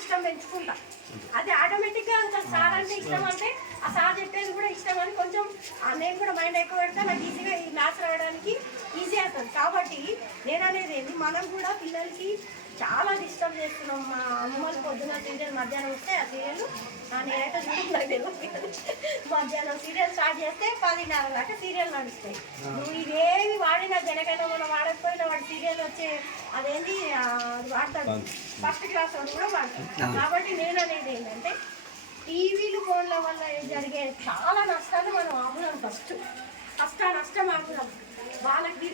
ఇష్టం పెంచుకుంటా. అది ఆటోమేటిక్గా సార్ అంటే ఇష్టం, అంటే ఆ సార్ చెప్పేది కూడా ఇష్టం అని కొంచెం నేను కూడా మైండ్ ఎక్కువ పెడతా, నాకు ఈజీగా ఈ మ్యాథ్స్ రావడానికి ఈజీ అవుతుంది. కాబట్టి నేను అనేది ఏంటి, మనం కూడా పిల్లలకి చాలా డిస్టర్బ్ చేస్తున్నాం. మా అమ్మలు పొద్దున్న సీరియల్ మధ్యాహ్నం వస్తే ఆ సీరియల్ నేనైతే చూడలేదు. మధ్యాహ్నం సీరియల్ స్టార్ట్ చేస్తే 10:30 దాకా సీరియల్ నడుస్తాయి. నువ్వు ఇవేమి వాడినా జనకైనా మనం వాడకపోయినా వాడి సీరియల్ వచ్చే అదేంటి అది వాడతాడు, ఫస్ట్ క్లాస్ వాడు కూడా వాడతాడు. కాబట్టి నేను అనేది ఏంటంటే టీవీలు ఫోన్ల వల్ల జరిగే చాలా నష్టాలు మనం ఆపుదాం. ఫస్ట్ ఆ నష్టం ఆపుదాం. వాళ్ళకి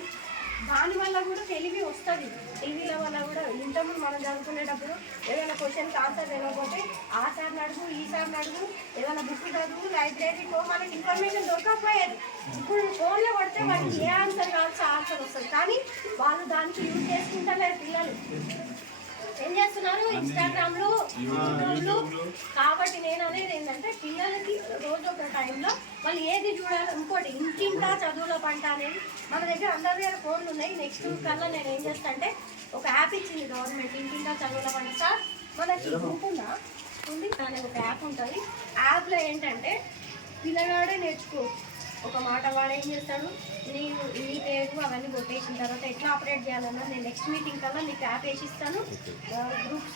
దానివల్ల కూడా తెలివి వస్తుంది. టీవీల వల్ల కూడా ఇంతకుముందు మనం చదువుకునేటప్పుడు ఏదైనా క్వశ్చన్కి ఆన్సర్ తెలియకపోతే ఆ సార్ని అడుగు, ఈ సార్ని అడుగు, ఏదైనా బుక్ చదువు, లైబ్రరీకో మనకి ఇన్ఫర్మేషన్ దొరకకపోయేది. ఇప్పుడు ఫోన్లో పడితే వాళ్ళకి ఏ ఆన్సర్ కావాల్సి ఆన్సర్ వస్తుంది. కానీ వాళ్ళు దానికి యూజ్ చేసుకుంటలేరు. పిల్లలు ఏం చేస్తున్నారు, ఇన్స్టాగ్రామ్లు, యూట్యూబ్లు. కాబట్టి నేను అనేది ఏంటంటే పిల్లలకి రోజు ఒక టైంలో వాళ్ళు ఏది చూడాలి. ఇంకోటి ఇంటింటా చదువుల పంట అనేది మన దగ్గర అందరి దగ్గర ఫోన్లు ఉన్నాయి. నెక్స్ట్ కల్లా నేను ఏం చేస్తా అంటే ఒక యాప్ ఇచ్చింది గవర్నమెంట్, ఇంటింటా చదువుల పంట. సార్ మనకి ఉంటుందా ఉంది, దాని ఒక యాప్ ఉంటుంది. యాప్లో ఏంటంటే పిల్లగాడే నేర్చుకోవచ్చు. ఒక మాట వాడు ఏం చేస్తాడు, నీ పేరు అవన్నీ కొట్టేసిన తర్వాత ఎట్లా ఆపరేట్ చేయాలన్నా నేను నెక్స్ట్ మీటింగ్ కల్లా నీకు యాప్ వేసిస్తాను, గ్రూప్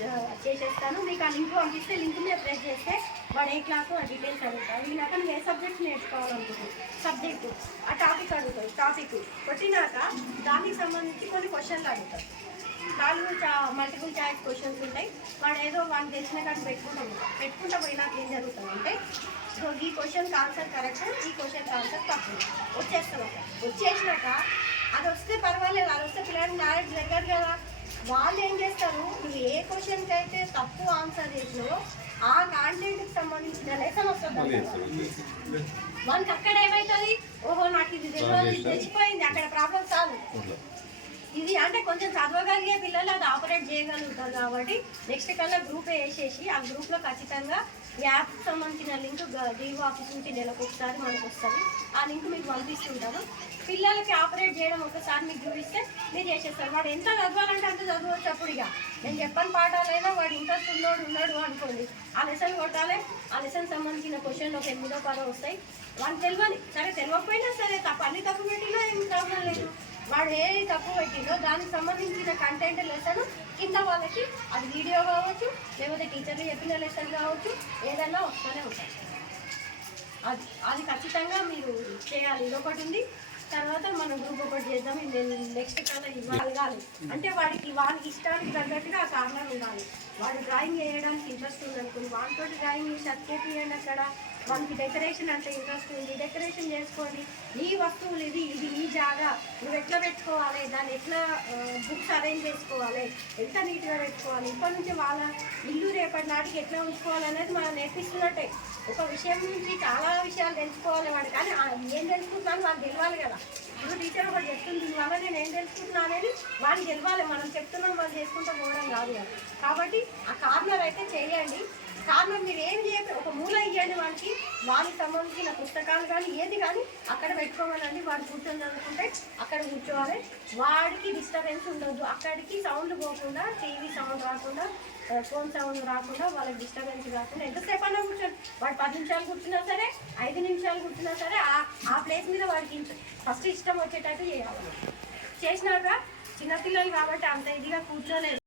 చేసేస్తాను. మీకు ఆ లింక్ పంపిస్తే లింక్ మీద ప్రెస్ చేస్తే వాడు ఏ క్లాసు ఆ డీటెయిల్స్ అడుగుతాడు. ఈనాక నువ్వు ఏ సబ్జెక్ట్ నేర్చుకోవాలనుకుంటున్నావు సబ్జెక్టు ఆ టాపిక్ అడుగుతాడు. టాపిక్ కొట్టినాక దానికి సంబంధించి కొన్ని క్వశ్చన్లు అడుగుతాడు. 4 మల్టిపుల్ చాయిస్ క్వశ్చన్స్ ఉంటాయి. వాడు ఏదో వాడిని తెలిసిన కాడికి పెట్టుకుంటా పోయినాక ఏం జరుగుతుందంటే ఈ క్వశ్చన్కి ఆన్సర్ కరెక్ట్, ఈ క్వశ్చన్కి ఆన్సర్ తప్పు వచ్చేస్తాం. వచ్చేసినాక అది వస్తే పర్వాలేదు, అది వస్తే పిల్లలకి నాలెడ్జ్ దగ్గర కదా. వాళ్ళు ఏం చేస్తారు, నువ్వు ఏ క్వశ్చన్కి అయితే తప్పు ఆన్సర్ చేసినావో ఆ కాంటెంట్కి సంబంధించిన లెసన్ వస్తుంది. వాళ్ళకి అక్కడ ఏమవుతుంది, ఓహో నాకు ఇది తెలియదు, తెచ్చిపోయింది, అక్కడ ప్రాబ్లం సాల్వ్. ఇది అంటే కొంచెం చదవగలిగే పిల్లలు అది ఆపరేట్ చేయగలుగుతారు. కాబట్టి నెక్స్ట్ కల్లా గ్రూప్ వేసేసి ఆ గ్రూప్లో ఖచ్చితంగా యాప్కి సంబంధించిన లింక్ డిఓ ఆఫీస్ నుంచి నెలకు ఒకసారి మనకు వస్తుంది. ఆ లింక్ మీకు పంపిస్తుంటాను. పిల్లలకి ఆపరేట్ చేయడం ఒకసారి మీకు చూపిస్తే మీరు చేసేస్తారు. వాడు ఎంత చదవాలంటే అంత చదవచ్చు. అప్పుడు ఇక నేను చెప్పని పాఠాలైనా వాడు ఇంట్రెస్ట్ ఉన్నాడు అనుకోండి, ఆ లెసన్ కొట్టాలి. ఆ లెసన్ సంబంధించిన క్వశ్చన్లు ఒక 8వ 10వ వస్తాయి. వాళ్ళకి తెలియాలి. సరే తెలియకపోయినా సరే అన్ని తప్పు పెట్టినా ఏం ప్రాబ్లం లేదు. వాడు ఏ తప్పు పెట్టిందో దానికి సంబంధించిన కంటెంట్ లెసన్ కింద వాళ్ళకి అది వీడియో కావచ్చు, లేకపోతే టీచర్లు చెప్పిన లెసన్ కావచ్చు, ఏదైనా వస్తూనే ఉంటాయి. అది ఖచ్చితంగా మీరు చేయాలి. ఇదొకటి ఉంది. తర్వాత మనం గ్రూప్ ఒకటి చేద్దాం. నేను నెక్స్ట్ కల్లా ఇవ్వగలగాలి అంటే వాడికి ఇష్టానికి తగ్గట్టుగా ఆ కార్నర్ ఉండాలి. వాడు డ్రాయింగ్ వేయడానికి ఇంట్రెస్ట్ ఉంది అనుకోండి, వాటితో డ్రాయింగ్ చేసి అది చేపియండి. అక్కడ మనకి డెకరేషన్ అంటే ఇంట్రెస్ట్ ఉంది, డెకరేషన్ చేసుకోండి. నీ వస్తువులు ఇది నీ జాగా, నువ్వు ఎట్లా పెట్టుకోవాలి, దాన్ని ఎట్లా బుక్స్ అరేంజ్ చేసుకోవాలి, ఎంత నీట్గా పెట్టుకోవాలి, ఇప్పటి నుంచి వాళ్ళ ఇల్లు రేపటి నాటికి ఎట్లా ఉంచుకోవాలి అనేది మనం నేర్పిస్తున్నట్టే. ఒక విషయం నుంచి చాలా విషయాలు తెలుసుకోవాలి వాడు. కానీ ఏం తెలుసుకుంటున్నాను వాళ్ళకి తెలియాలి కదా. ఇప్పుడు టీచర్ ఒకటి చెప్తుంది, దీనివల్ల నేను ఏం తెలుసుకుంటున్నా అనేది వాళ్ళకి తెలియాలి. మనం చెప్తున్నాం వాళ్ళు చేసుకుంటూ పోవడం కాదు కదా. కాబట్టి ఆ కార్నర్ అయితే చేయండి. కార్నర్ మీరు ఏం చేయాలి, ఒక మూల ఇవ్వండి వానికి. వానికి సంబంధించిన పుస్తకాలు కానీ ఏది కానీ అక్కడ పెట్టుకోవాలండి. వాడు కూర్చొని చదువుకుంటే అక్కడ కూర్చోవాలి. వాడికి డిస్టర్బెన్స్ ఉండదు. అక్కడికి సౌండ్ పోకుండా, టీవీ సౌండ్ రాకుండా, ఫోన్ సౌండ్ రాకుండా, వాళ్ళకి డిస్టర్బెన్స్ కాకుండా ఎంతసేపు అన్నా కూర్చొని వాడు 10 నిమిషాలు కూర్చున్నా సరే, 5 నిమిషాలు కూర్చున్నా సరే ఆ ప్లేస్ మీద వాడికి ఫస్ట్ ఇష్టం వచ్చేటట్టు చేయాలి. చేసినాక చిన్నపిల్లలు కాబట్టి అంత ఇదిగా కూర్చోలేదు.